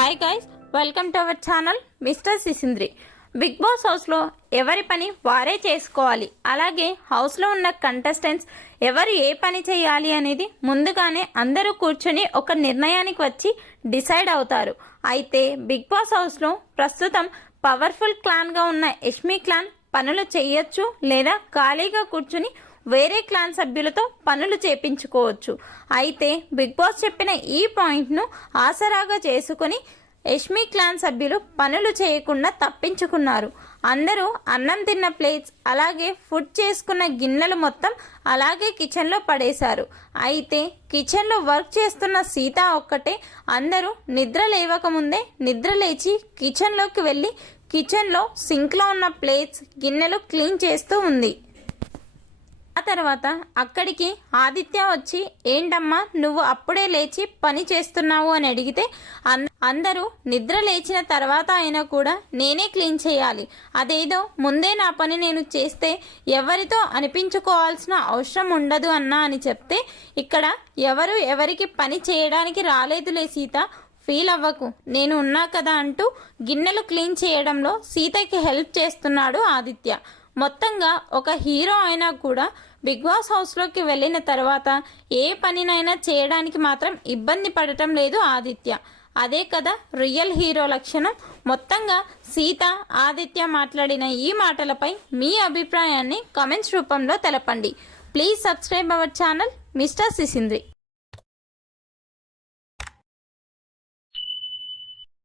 Hi guys, welcome to our channel mister Sisindri. Big boss హౌస్లో ఎవరి పని వారే చేసుకోవాలి. అలాగే హౌస్లో ఉన్న కంటెస్టెంట్స్ ఎవరు ఏ పని చేయాలి అనేది ముందుగానే అందరూ కూర్చొని ఒక నిర్ణయానికి వచ్చి డిసైడ్ అవుతారు. అయితే బిగ్ బాస్ హౌస్లో ప్రస్తుతం పవర్ఫుల్ క్లాన్గా ఉన్న యష్మి క్లాన్ పనులు చేయొచ్చు లేదా ఖాళీగా కూర్చుని వేరే క్లాన్ సభ్యులతో పనులు చేపించుకోవచ్చు. అయితే బిగ్ బాస్ చెప్పిన ఈ పాయింట్ను ఆసరాగా చేసుకుని యష్మి క్లాన్ సభ్యులు పనులు చేయకుండా తప్పించుకున్నారు. అందరూ అన్నం తిన్న ప్లేట్స్ అలాగే ఫుడ్ చేసుకున్న గిన్నెలు మొత్తం అలాగే కిచెన్లో పడేశారు. అయితే కిచెన్లో వర్క్ చేస్తున్న సీత ఒక్కటే అందరూ నిద్ర లేవకముందే నిద్ర లేచి కిచెన్లోకి వెళ్ళి కిచెన్లో సింక్లో ఉన్న ప్లేట్స్ గిన్నెలు క్లీన్ చేస్తూ ఉంది. ఆ తర్వాత అక్కడికి ఆదిత్య వచ్చి, ఏంటమ్మా నువ్వు అప్పుడే లేచి పని చేస్తున్నావు అని అడిగితే, అందరూ నిద్ర లేచిన తర్వాత అయినా కూడా నేనే క్లీన్ చేయాలి, అదేదో ముందే నా పని నేను చేస్తే ఎవరితో అనిపించుకోవాల్సిన అవసరం ఉండదు అన్నా అని చెప్తే, ఇక్కడ ఎవరు ఎవరికి పని చేయడానికి రాలేదులే సీత, ఫీల్ అవ్వకు, నేను ఉన్నా కదా అంటూ గిన్నెలు క్లీన్ చేయడంలో సీతకి హెల్ప్ చేస్తున్నాడు ఆదిత్య. మొత్తంగా ఒక హీరో అయినా కూడా బిగ్ బాస్ హౌస్లోకి వెళ్ళిన తర్వాత ఏ పనినైనా చేయడానికి మాత్రం ఇబ్బంది పడటం లేదు ఆదిత్య. అదే కదా రియల్ హీరో లక్షణం. మొత్తంగా సీత ఆదిత్య మాట్లాడిన ఈ మాటలపై మీ అభిప్రాయాన్ని కామెంట్స్ రూపంలో తెలపండి. Please subscribe our channel mister సిసింద్రి.